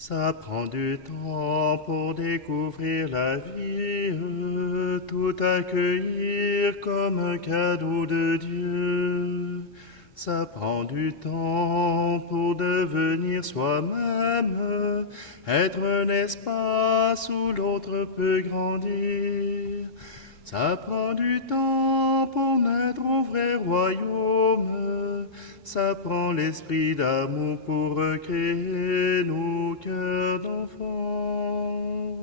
Ça prend du temps pour découvrir la vie, tout accueillir comme un cadeau de Dieu. Ça prend du temps pour devenir soi-même, être un espace où l'autre peut grandir. Ça prend du temps pour naître au vrai royaume. Ça prend l'esprit d'amour pour recréer nos cœurs d'enfants.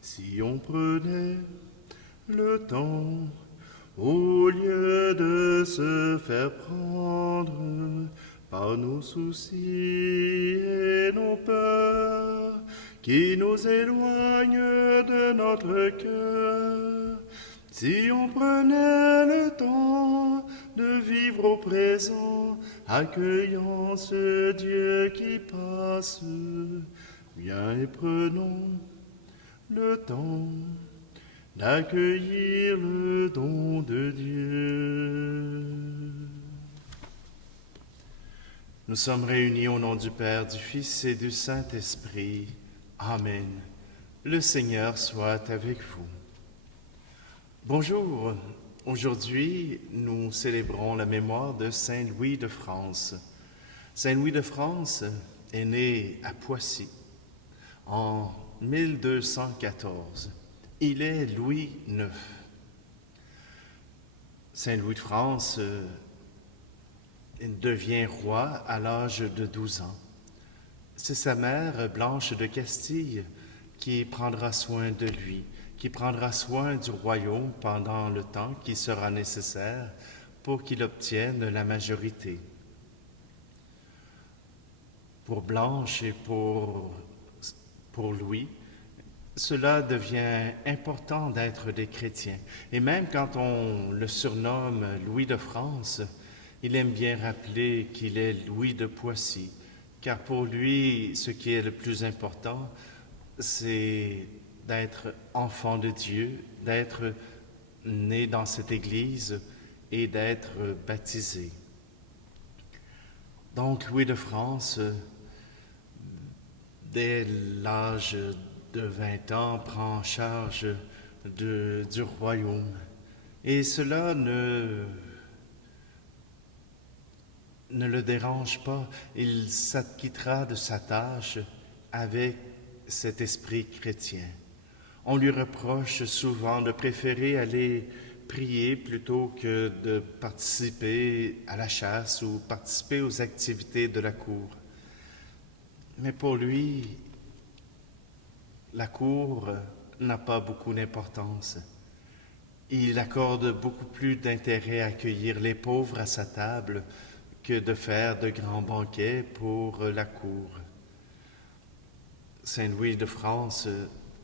Si on prenait le temps, au lieu de se faire prendre par nos soucis et nos peurs, qui nous éloignent de notre cœur, si on prenait le temps de vivre au présent, accueillant ce Dieu qui passe, viens et prenons le temps d'accueillir le don de Dieu. Nous sommes réunis au nom du Père, du Fils et du Saint-Esprit. Amen. Le Seigneur soit avec vous. Bonjour. Aujourd'hui, nous célébrons la mémoire de Saint Louis de France. Saint Louis de France est né à Poissy en 1214. Il est Louis IX. Saint Louis de France devient roi à l'âge de 12 ans. C'est sa mère, Blanche de Castille, qui prendra soin de lui, qui prendra soin du royaume pendant le temps qui sera nécessaire pour qu'il obtienne la majorité. Pour Blanche et pour Louis, cela devient important d'être des chrétiens. Et même quand on le surnomme Louis de France, il aime bien rappeler qu'il est Louis de Poissy, car pour lui, ce qui est le plus important, c'est d'être enfant de Dieu, d'être né dans cette Église et d'être baptisé. Donc Louis de France, dès l'âge de 20 ans, prend en charge du royaume. Et cela ne le dérange pas. Il s'acquittera de sa tâche avec cet esprit chrétien. On lui reproche souvent de préférer aller prier plutôt que de participer à la chasse ou participer aux activités de la cour. Mais pour lui, la cour n'a pas beaucoup d'importance. Il accorde beaucoup plus d'intérêt à accueillir les pauvres à sa table que de faire de grands banquets pour la cour. Saint Louis de France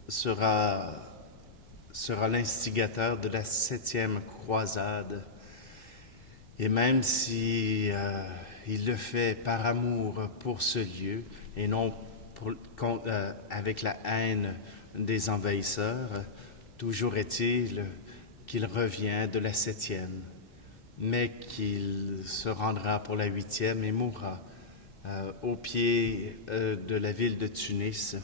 sera l'instigateur de la 7e croisade. Et même si il le fait par amour pour ce lieu et non avec la haine des envahisseurs, toujours est-il qu'il revient de la 7e, mais qu'il se rendra pour la 8e et mourra au pied de la ville de Tunis.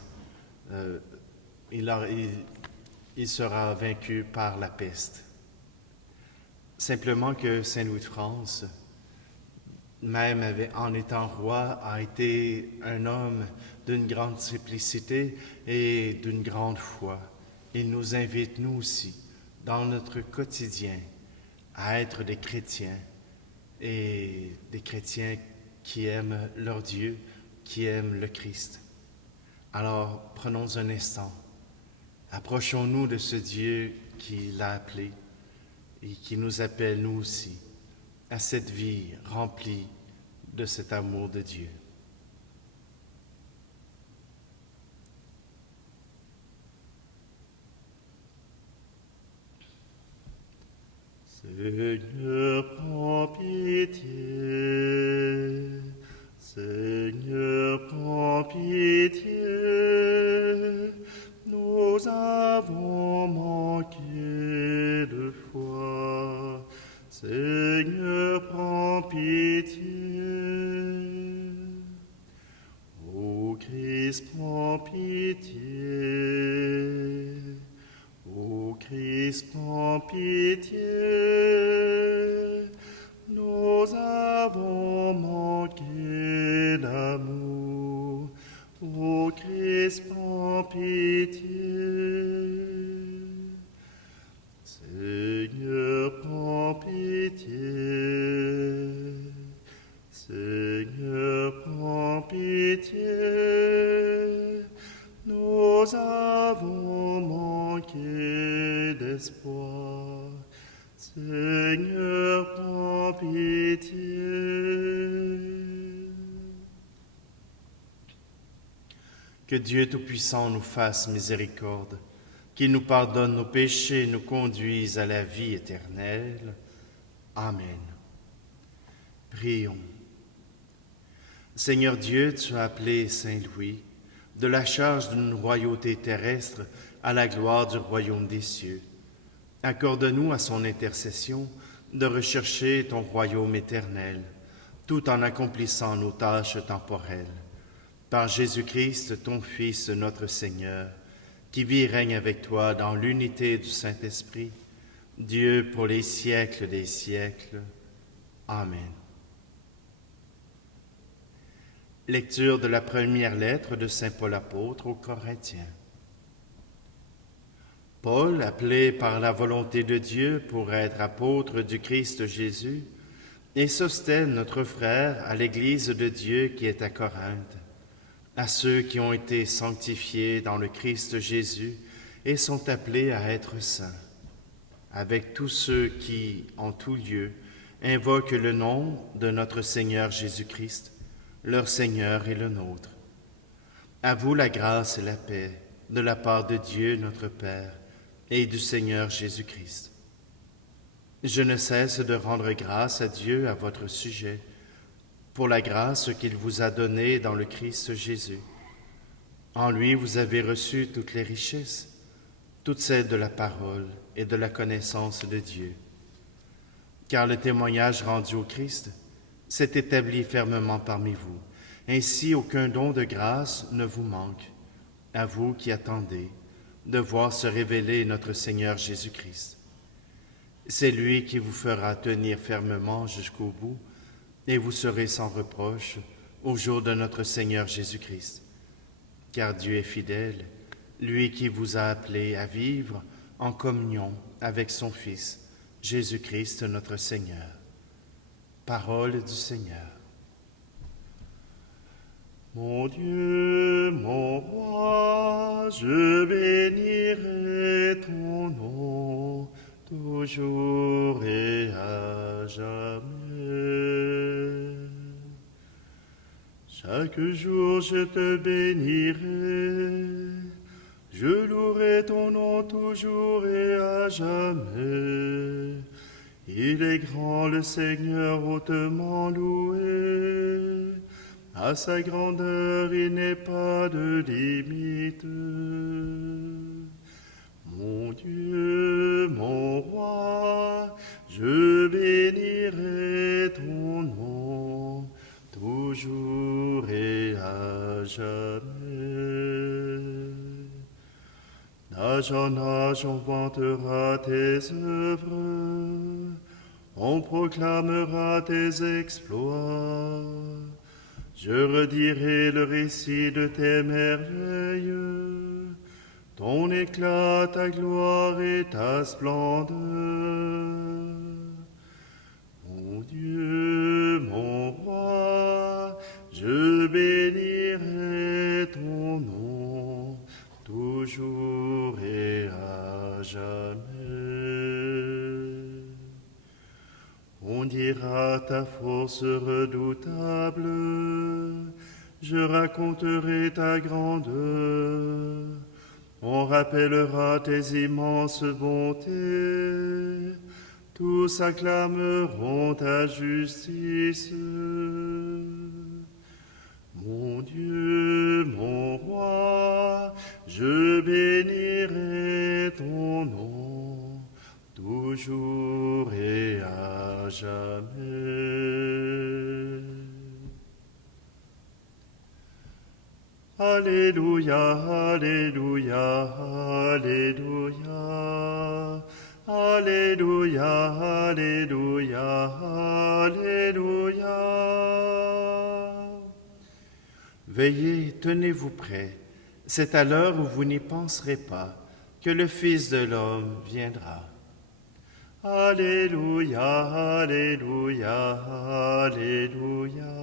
Il sera vaincu par la peste. Simplement que Saint Louis de France, même en étant roi, a été un homme d'une grande simplicité et d'une grande foi. Il nous invite, nous aussi, dans notre quotidien, à être des chrétiens et des chrétiens qui aiment leur Dieu, qui aiment le Christ. Alors, prenons un instant, approchons-nous de ce Dieu qui l'a appelé et qui nous appelle, nous aussi, à cette vie remplie de cet amour de Dieu. Seigneur, prends pitié. Seigneur, prends pitié. Nous avons manqué de foi. Seigneur, prends pitié. Ô Christ, Christ, prends pitié. Ô Christ, prends pitié. Nous avons manqué d'amour. Ô Christ, prends pitié. Seigneur, prends pitié. Seigneur, prends pitié. Nous avons manqué d'espoir. Seigneur, prends pitié. Que Dieu Tout-Puissant nous fasse miséricorde, qu'il nous pardonne nos péchés et nous conduise à la vie éternelle. Amen. Prions. Seigneur Dieu, tu as appelé Saint Louis de la charge d'une royauté terrestre à la gloire du royaume des cieux. Accorde-nous à son intercession de rechercher ton royaume éternel, tout en accomplissant nos tâches temporelles. Par Jésus-Christ, ton Fils, notre Seigneur, qui vit et règne avec toi dans l'unité du Saint-Esprit, Dieu pour les siècles des siècles. Amen. Lecture de la première lettre de Saint Paul apôtre aux Corinthiens. Paul, appelé par la volonté de Dieu pour être apôtre du Christ Jésus, et Sosthène, notre frère, à l'Église de Dieu qui est à Corinthe, à ceux qui ont été sanctifiés dans le Christ Jésus et sont appelés à être saints, avec tous ceux qui, en tout lieu, invoquent le nom de notre Seigneur Jésus-Christ, leur Seigneur et le nôtre. À vous la grâce et la paix de la part de Dieu notre Père et du Seigneur Jésus-Christ. Je ne cesse de rendre grâce à Dieu à votre sujet, pour la grâce qu'il vous a donnée dans le Christ Jésus. En lui vous avez reçu toutes les richesses, toutes celles de la parole et de la connaissance de Dieu. Car le témoignage rendu au Christ s'est établi fermement parmi vous. Ainsi aucun don de grâce ne vous manque, à vous qui attendez de voir se révéler notre Seigneur Jésus-Christ. C'est lui qui vous fera tenir fermement jusqu'au bout, et vous serez sans reproche au jour de notre Seigneur Jésus-Christ. Car Dieu est fidèle, lui qui vous a appelés à vivre en communion avec son Fils, Jésus-Christ notre Seigneur. Parole du Seigneur. Mon Dieu, mon roi, je bénirai ton nom toujours et à jamais. Chaque jour je te bénirai, je louerai ton nom toujours et à jamais. Il est grand le Seigneur hautement loué, à sa grandeur il n'est pas de limite. Mon Dieu, mon roi, je bénirai ton nom, toujours et à jamais. D'âge en âge on vantera tes œuvres, on proclamera tes exploits. Je redirai le récit de tes merveilles, ton éclat, ta gloire et ta splendeur. Mon Dieu, mon roi, je bénirai ton nom, toujours et à jamais. On dira ta force redoutable, je raconterai ta grandeur. On rappellera tes immenses bontés, tous acclameront ta justice. Mon Dieu, mon roi, je bénirai ton nom, toujours et à jamais. Alléluia, Alléluia, Alléluia. Alléluia, Alléluia, Alléluia. Veillez, tenez-vous prêts. C'est à l'heure où vous n'y penserez pas que le Fils de l'homme viendra. Alléluia, Alléluia, Alléluia.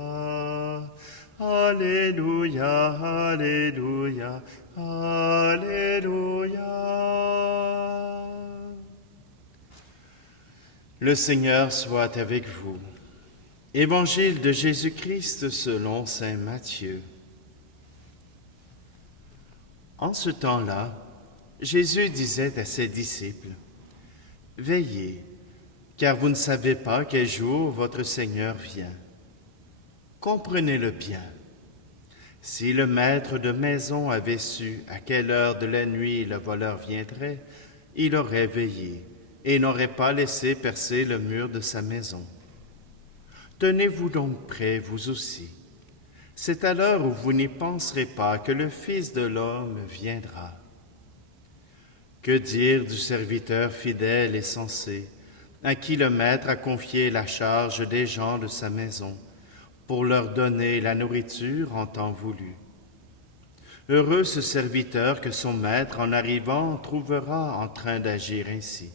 Alléluia, Alléluia, Alléluia. Le Seigneur soit avec vous. Évangile de Jésus-Christ selon saint Matthieu. En ce temps-là, Jésus disait à ses disciples, « Veillez, car vous ne savez pas quel jour votre Seigneur vient. Comprenez-le bien. Si le maître de maison avait su à quelle heure de la nuit le voleur viendrait, il aurait veillé et n'aurait pas laissé percer le mur de sa maison. Tenez-vous donc prêts, vous aussi. C'est à l'heure où vous n'y penserez pas que le Fils de l'homme viendra. Que dire du serviteur fidèle et sensé, à qui le maître a confié la charge des gens de sa maison, pour leur donner la nourriture en temps voulu? Heureux ce serviteur que son maître, en arrivant, trouvera en train d'agir ainsi.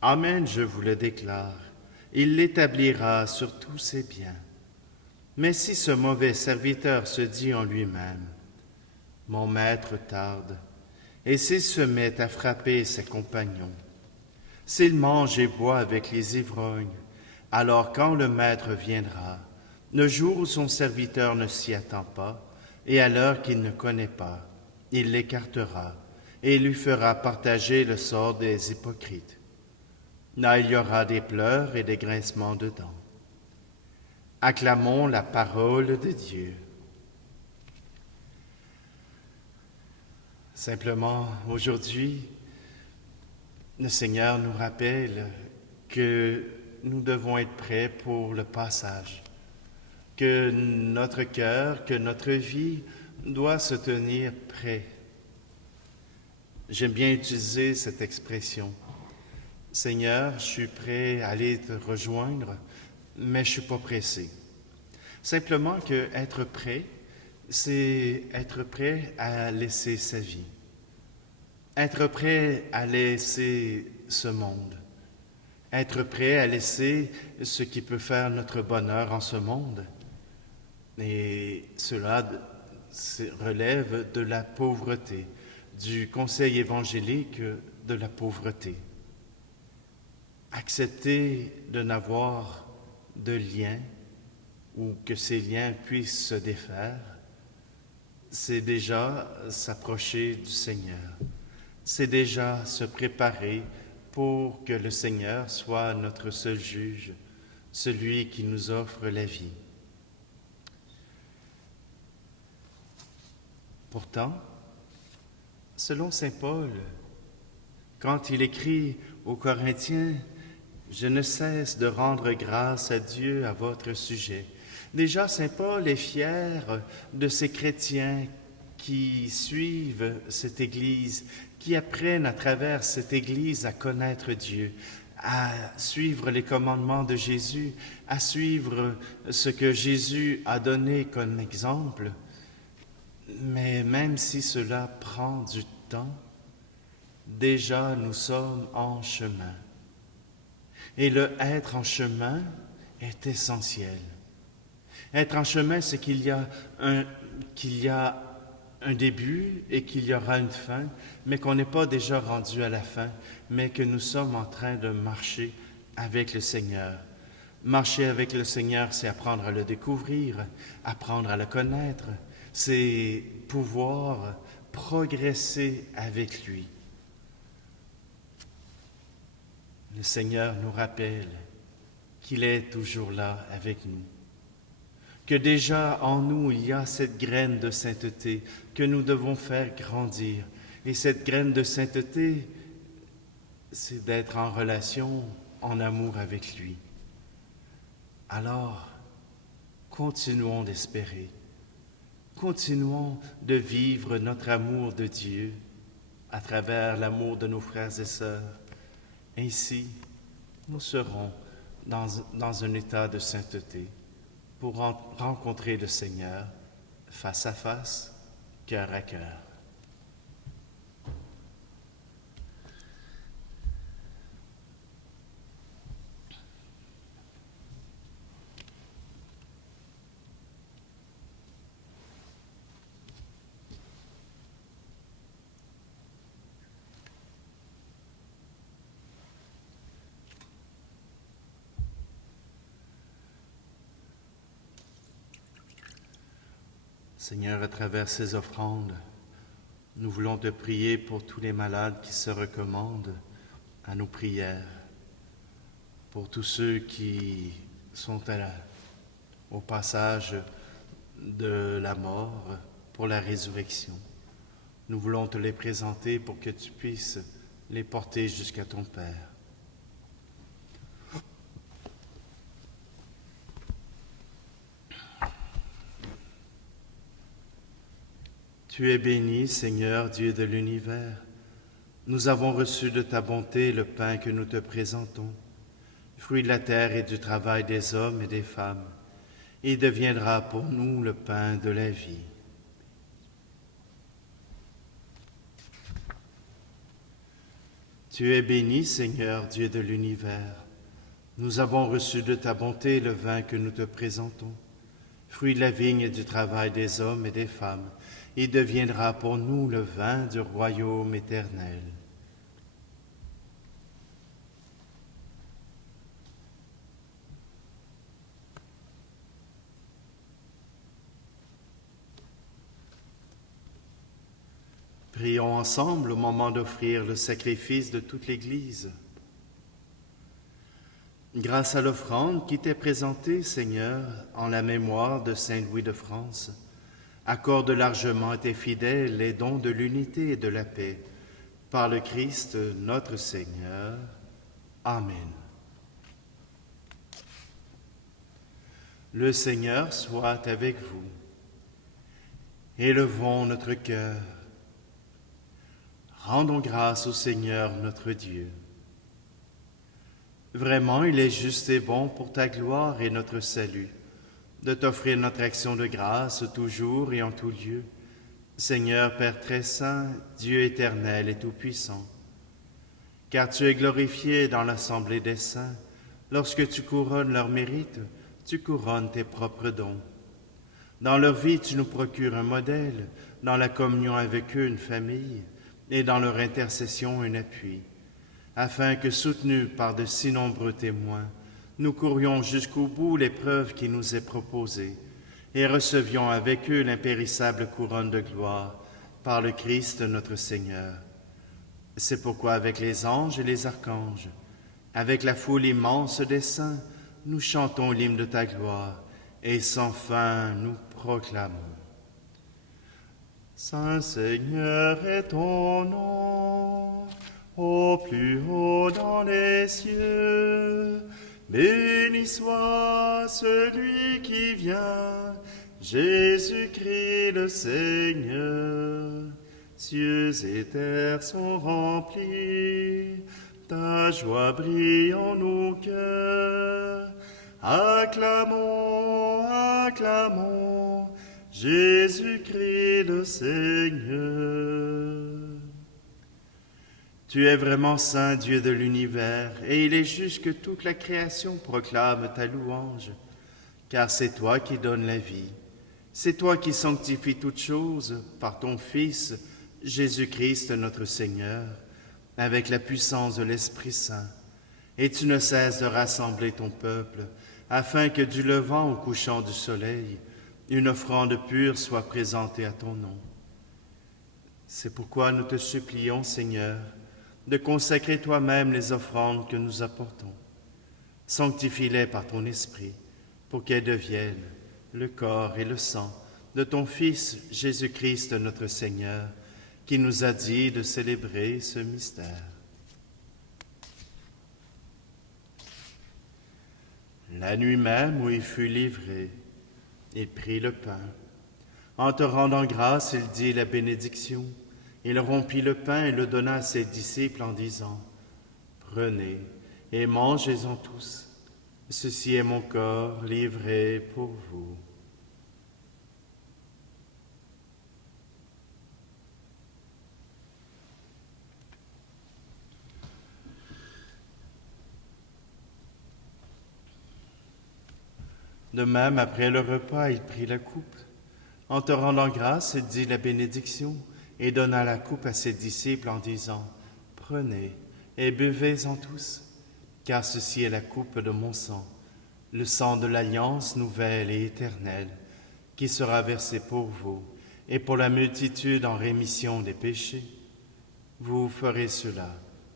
Amen, je vous le déclare, il l'établira sur tous ses biens. Mais si ce mauvais serviteur se dit en lui-même, « Mon maître tarde », et s'il se met à frapper ses compagnons, s'il mange et boit avec les ivrognes, alors quand le maître viendra, le jour où son serviteur ne s'y attend pas, et à l'heure qu'il ne connaît pas, il l'écartera et lui fera partager le sort des hypocrites. Là, il y aura des pleurs et des grincements de dents. Acclamons la parole de Dieu. Simplement, aujourd'hui, le Seigneur nous rappelle que nous devons être prêts pour le passage, que notre cœur, que notre vie doit se tenir prêt. J'aime bien utiliser cette expression. Seigneur, je suis prêt à aller te rejoindre, mais je ne suis pas pressé. Simplement que être prêt, c'est être prêt à laisser sa vie, être prêt à laisser ce monde, être prêt à laisser ce qui peut faire notre bonheur en ce monde. Et cela relève de la pauvreté, du conseil évangélique de la pauvreté. Accepter de n'avoir de liens ou que ces liens puissent se défaire, c'est déjà s'approcher du Seigneur. C'est déjà se préparer pour que le Seigneur soit notre seul juge, celui qui nous offre la vie. Pourtant, selon saint Paul, quand il écrit aux Corinthiens, « Je ne cesse de rendre grâce à Dieu à votre sujet », déjà saint Paul est fier de ces chrétiens qui suivent cette Église, qui apprennent à travers cette Église à connaître Dieu, à suivre les commandements de Jésus, à suivre ce que Jésus a donné comme exemple. Mais même si cela prend du temps, déjà nous sommes en chemin. Et le être en chemin est essentiel. Être en chemin, c'est qu'il y a un début et qu'il y aura une fin, mais qu'on n'est pas déjà rendu à la fin, mais que nous sommes en train de marcher avec le Seigneur. Marcher avec le Seigneur, c'est apprendre à le découvrir, apprendre à le connaître, c'est pouvoir progresser avec lui. Le Seigneur nous rappelle qu'il est toujours là avec nous, que déjà en nous il y a cette graine de sainteté que nous devons faire grandir. Et cette graine de sainteté, c'est d'être en relation, en amour avec lui. Alors, continuons d'espérer. continuons de vivre notre amour de Dieu à travers l'amour de nos frères et sœurs. Ainsi, nous serons dans un état de sainteté pour rencontrer le Seigneur face à face, cœur à cœur. Seigneur, à travers ces offrandes, nous voulons te prier pour tous les malades qui se recommandent à nos prières, pour tous ceux qui sont au passage de la mort, pour la résurrection. Nous voulons te les présenter pour que tu puisses les porter jusqu'à ton Père. Tu es béni, Seigneur, Dieu de l'univers. Nous avons reçu de ta bonté le pain que nous te présentons, fruit de la terre et du travail des hommes et des femmes. Il deviendra pour nous le pain de la vie. Tu es béni, Seigneur, Dieu de l'univers. Nous avons reçu de ta bonté le vin que nous te présentons, fruit de la vigne et du travail des hommes et des femmes. Il deviendra pour nous le vin du royaume éternel. Prions ensemble au moment d'offrir le sacrifice de toute l'Église. Grâce à l'offrande qui t'est présentée, Seigneur, en la mémoire de Saint Louis de France, accorde largement à tes fidèles les dons de l'unité et de la paix. Par le Christ, notre Seigneur. Amen. Le Seigneur soit avec vous. Élevons notre cœur. Rendons grâce au Seigneur notre Dieu. Vraiment, il est juste et bon pour ta gloire et notre salut de t'offrir notre action de grâce toujours et en tout lieu. Seigneur Père très saint, Dieu éternel et tout-puissant, car tu es glorifié dans l'assemblée des saints. Lorsque tu couronnes leurs mérites, tu couronnes tes propres dons. Dans leur vie, tu nous procures un modèle, dans la communion avec eux une famille, et dans leur intercession un appui, afin que, soutenus par de si nombreux témoins, nous courions jusqu'au bout l'épreuve qui nous est proposée, et recevions avec eux l'impérissable couronne de gloire, par le Christ notre Seigneur. C'est pourquoi avec les anges et les archanges, avec la foule immense des saints, nous chantons l'hymne de ta gloire, et sans fin nous proclamons. Saint Seigneur est ton nom, au plus haut dans les cieux. Béni soit celui qui vient, Jésus-Christ le Seigneur. Cieux et terre sont remplis, ta joie brille en nos cœurs. Acclamons, acclamons, Jésus-Christ le Seigneur. Tu es vraiment saint, Dieu de l'univers, et il est juste que toute la création proclame ta louange, car c'est toi qui donnes la vie. C'est toi qui sanctifies toutes choses par ton Fils, Jésus-Christ notre Seigneur, avec la puissance de l'Esprit Saint. Et tu ne cesses de rassembler ton peuple, afin que du levant au couchant du soleil, une offrande pure soit présentée à ton nom. C'est pourquoi nous te supplions, Seigneur, de consacrer toi-même les offrandes que nous apportons. Sanctifie-les par ton Esprit, pour qu'elles deviennent le corps et le sang de ton Fils Jésus-Christ notre Seigneur, qui nous a dit de célébrer ce mystère. La nuit même où il fut livré, il prit le pain. En te rendant grâce, il dit la bénédiction. Il rompit le pain et le donna à ses disciples en disant, « Prenez et mangez-en tous. Ceci est mon corps livré pour vous. » De même, après le repas, il prit la coupe. En te rendant grâce, il dit la bénédiction et donna la coupe à ses disciples en disant, « Prenez et buvez-en tous, car ceci est la coupe de mon sang, le sang de l'alliance nouvelle et éternelle, qui sera versé pour vous et pour la multitude en rémission des péchés. Vous ferez cela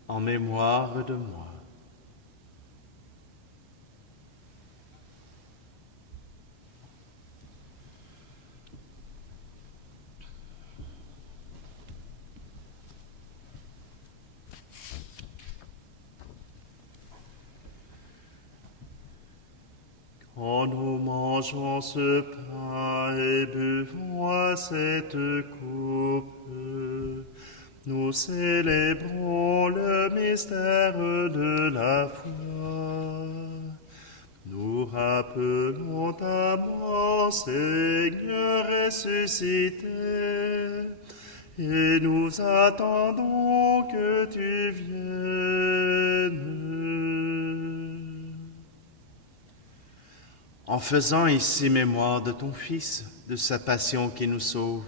en mémoire de moi. » Quand nous mangeons ce pain et buvons à cette coupe, nous célébrons le mystère de la foi. Nous rappelons ta mort, Seigneur ressuscité, et nous attendons que tu viennes. En faisant ici mémoire de ton Fils, de sa passion qui nous sauve,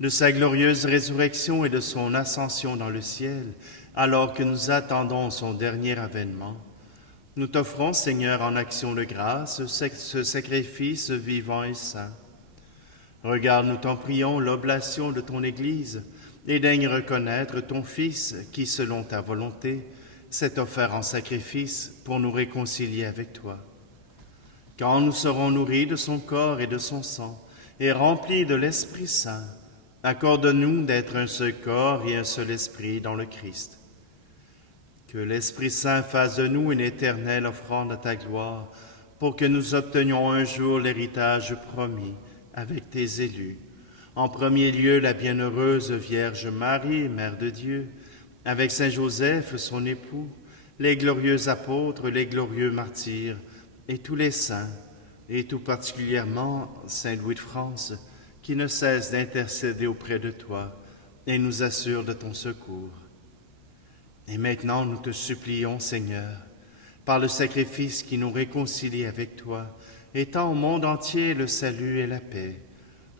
de sa glorieuse résurrection et de son ascension dans le ciel, alors que nous attendons son dernier avènement, nous t'offrons, Seigneur, en action de grâce, ce sacrifice vivant et saint. Regarde, nous t'en prions, l'oblation de ton Église, et daigne reconnaître ton Fils qui, selon ta volonté, s'est offert en sacrifice pour nous réconcilier avec toi. Quand nous serons nourris de son corps et de son sang, et remplis de l'Esprit Saint, accorde-nous d'être un seul corps et un seul esprit dans le Christ. Que l'Esprit Saint fasse de nous une éternelle offrande à ta gloire, pour que nous obtenions un jour l'héritage promis avec tes élus. En premier lieu, la bienheureuse Vierge Marie, Mère de Dieu, avec Saint Joseph, son époux, les glorieux apôtres, les glorieux martyrs, et tous les saints, et tout particulièrement Saint Louis de France, qui ne cesse d'intercéder auprès de toi et nous assure de ton secours. Et maintenant, nous te supplions, Seigneur, par le sacrifice qui nous réconcilie avec toi, étends au monde entier le salut et la paix.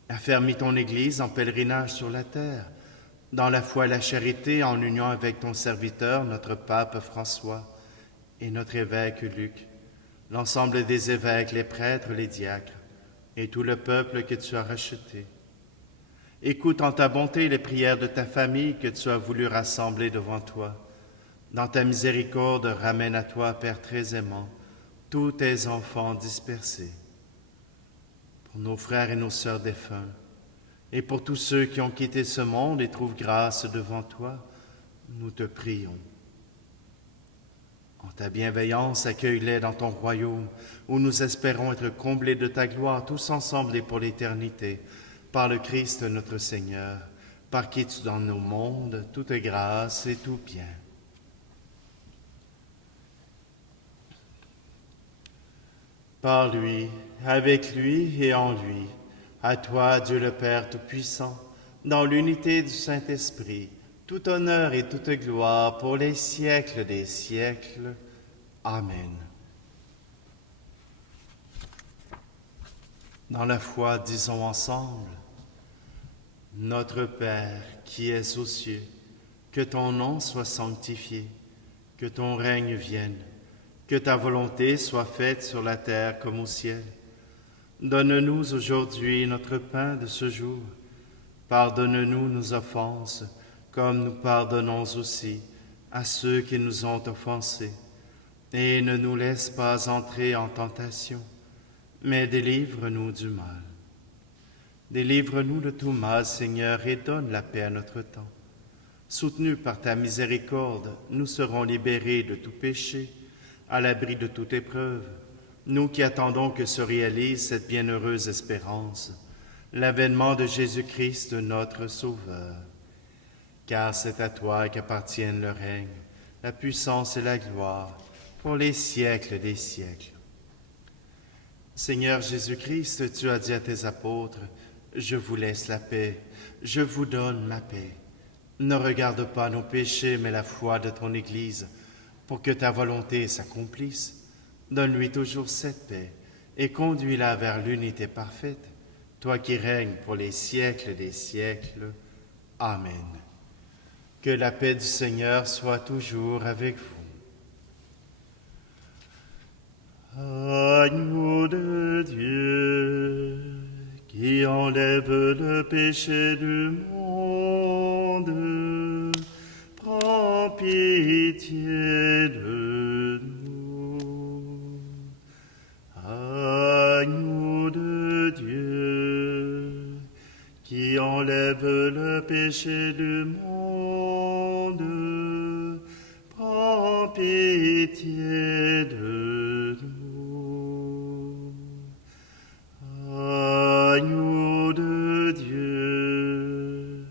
Affermis ton Église en pèlerinage sur la terre, dans la foi et la charité, en union avec ton serviteur, notre pape François, et notre évêque Luc, l'ensemble des évêques, les prêtres, les diacres, et tout le peuple que tu as racheté. Écoute en ta bonté les prières de ta famille que tu as voulu rassembler devant toi. Dans ta miséricorde, ramène à toi, Père très aimant, tous tes enfants dispersés. Pour nos frères et nos sœurs défunts, et pour tous ceux qui ont quitté ce monde et trouvent grâce devant toi, nous te prions. En ta bienveillance, accueille-les dans ton royaume, où nous espérons être comblés de ta gloire, tous ensemble et pour l'éternité, par le Christ notre Seigneur, par qui tu donnes au monde toute grâce et tout bien. Par lui, avec lui et en lui, à toi, Dieu le Père Tout-Puissant, dans l'unité du Saint-Esprit, tout honneur et toute gloire pour les siècles des siècles. Amen. Dans la foi, disons ensemble, Notre Père qui es aux cieux, que ton nom soit sanctifié, que ton règne vienne, que ta volonté soit faite sur la terre comme au ciel. Donne-nous aujourd'hui notre pain de ce jour. Pardonne-nous nos offenses, comme nous pardonnons aussi à ceux qui nous ont offensés. Et ne nous laisse pas entrer en tentation, mais délivre-nous du mal. Délivre-nous de tout mal, Seigneur, et donne la paix à notre temps. Soutenus par ta miséricorde, nous serons libérés de tout péché, à l'abri de toute épreuve, nous qui attendons que se réalise cette bienheureuse espérance, l'avènement de Jésus-Christ, notre Sauveur. Car c'est à toi qu'appartiennent le règne, la puissance et la gloire, pour les siècles des siècles. Seigneur Jésus-Christ, tu as dit à tes apôtres, « Je vous laisse la paix, je vous donne ma paix. Ne regarde pas nos péchés, mais la foi de ton Église, pour que ta volonté s'accomplisse. Donne-lui toujours cette paix et conduis-la vers l'unité parfaite, toi qui règnes pour les siècles des siècles. Amen. Que la paix du Seigneur soit toujours avec vous. Agneau de Dieu, qui enlève le péché du monde, prends pitié de nous. Agneau de Dieu, qui enlève le péché du monde, prends pitié de nous. Agneau de Dieu,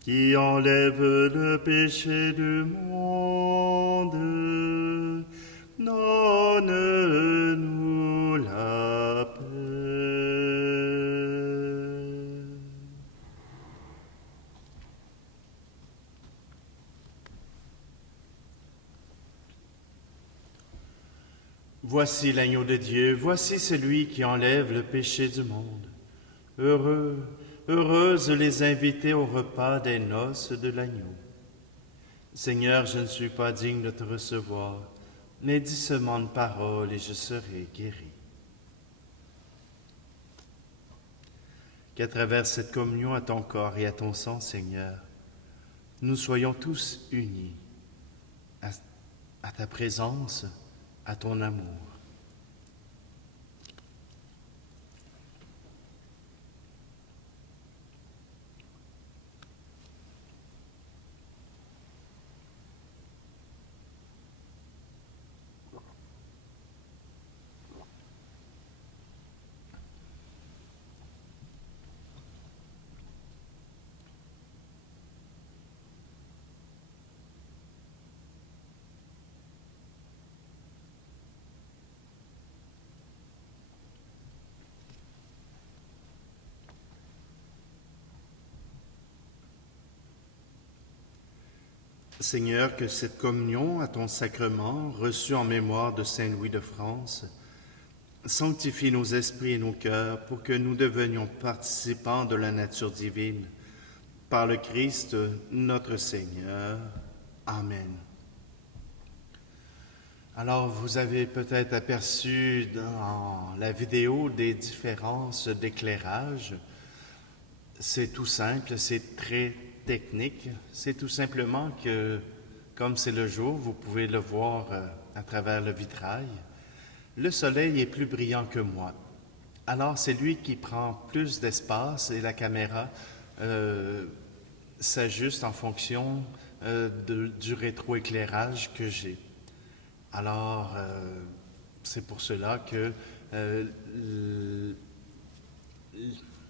qui enlève le péché du monde, donne-nous la paix. Voici l'agneau de Dieu, voici celui qui enlève le péché du monde. Heureux, heureuses les invités au repas des noces de l'agneau. Seigneur, je ne suis pas digne de te recevoir, mais dis seulement une parole et je serai guéri. Qu'à travers cette communion à ton corps et à ton sang, Seigneur, nous soyons tous unis à ta présence, à ton amour. Seigneur, que cette communion à ton sacrement, reçue en mémoire de Saint Louis de France, sanctifie nos esprits et nos cœurs pour que nous devenions participants de la nature divine. Par le Christ, notre Seigneur. Amen. Alors, vous avez peut-être aperçu dans la vidéo des différences d'éclairage. C'est tout simple, c'est très technique. C'est tout simplement que, comme c'est le jour, vous pouvez le voir à travers le vitrail. Le soleil est plus brillant que moi. Alors, c'est lui qui prend plus d'espace et la caméra s'ajuste en fonction du rétroéclairage que j'ai. Alors, c'est pour cela que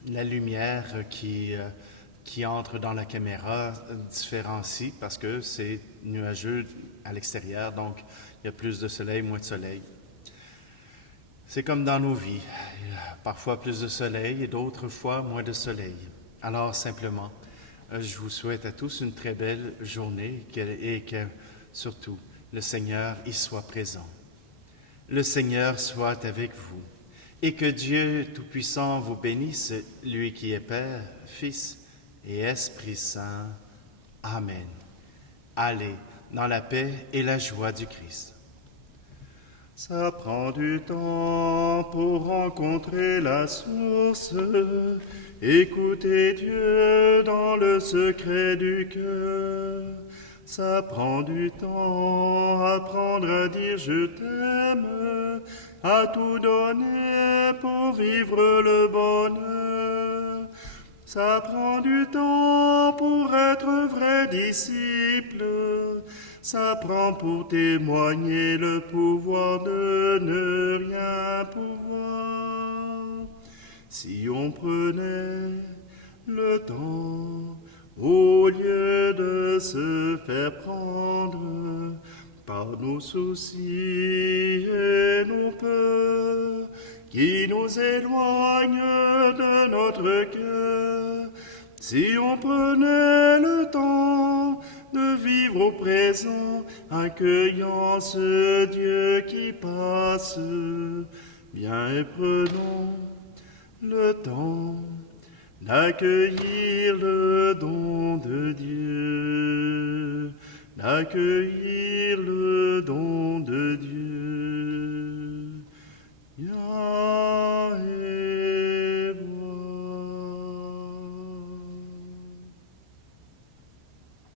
la lumière qui entre dans la caméra différencie parce que c'est nuageux à l'extérieur, donc il y a plus de soleil, moins de soleil. C'est comme dans nos vies, il y a parfois plus de soleil et d'autres fois moins de soleil. Alors simplement, je vous souhaite à tous une très belle journée et que surtout le Seigneur y soit présent. Le Seigneur soit avec vous et que Dieu Tout-Puissant vous bénisse, lui qui est Père, Fils et Esprit Saint. Amen. Allez dans la paix et la joie du Christ. Ça prend du temps pour rencontrer la source, écouter Dieu dans le secret du cœur. Ça prend du temps, apprendre à dire je t'aime, à tout donner pour vivre le bonheur. Ça prend du temps pour être vrai disciple, ça prend pour témoigner le pouvoir de ne rien pouvoir. si on prenait le temps, au lieu de se faire prendre par nos soucis et nos peurs, qui nous éloignent de notre cœur, si on prenait le temps de vivre au présent, accueillant ce Dieu qui passe, bien et prenons le temps d'accueillir le don de Dieu, d'accueillir le